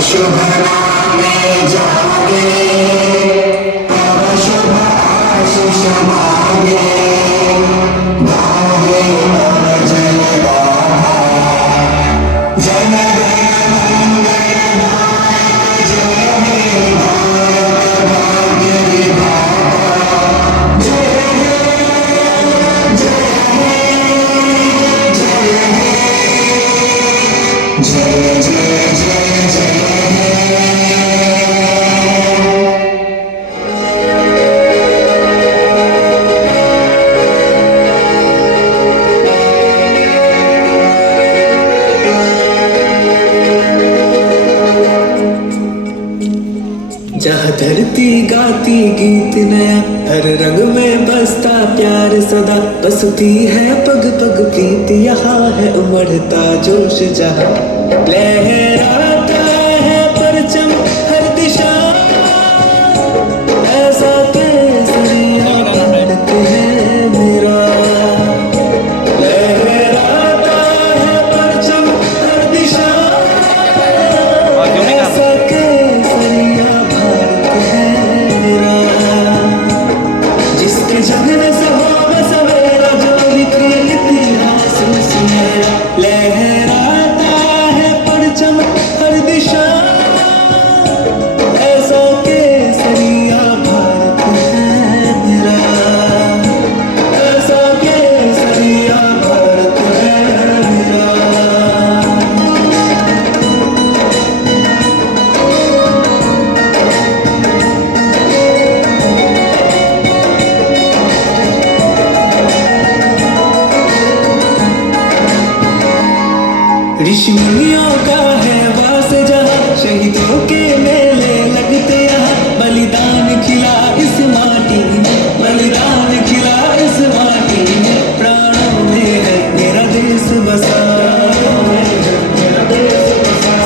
शुभ नामे जागे, तव शुभ आशीष मांगे, गावे तव जय गाथा, जन गण मंगल दायक, जय हे भारत भाग्य विधाता, जय हे जय हे जय जय जय जय जहाँ धरती गाती गीत नया, हर रंग में बसता प्यार सदा, बसती है पग पग प्रीत, यहाँ है उमड़ता जोश जहाँ, लहराता है परचम हर दिशा, ऐसा केसरिया भारत है मेरा, लहराता है परचम हर दिशा, ऐसा केसरिया जगन सहोग सवेरा, जो लिखे इतिहास सुनहरा, लहराता है परचम हर दिशा, ऐसा केसरिया भारत है मेरा, ऐसा केसरिया भारत है मेरा। ऋषियों का है वास जहाँ, शहीदों के मेले लगते यहाँ, बलिदान खिला इस माटी में, बलिदान खिला इस माटी में, प्राणों में है मेरा देश बसा,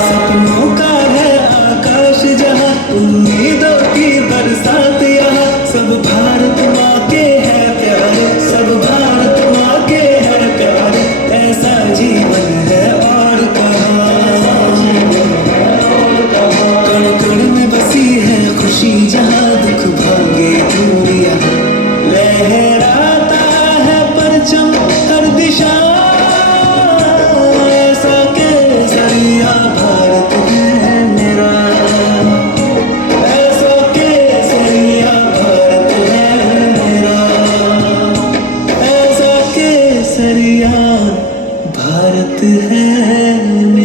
सपनों का है आकाश जहाँ, उम्मीदों की बरसात यहाँ, सब भारत माँ के है प्यारे, सब भारत माँ के है प्यारे, ऐसा जीवन है खुशी जहाँ दुख भागे दूरिया, लहराता है परचम हर दिशा, ऐसा केसरिया भारत है मेरा, ऐसा केसरिया भारत है मेरा, ऐसा केसरिया भारत है मेरा।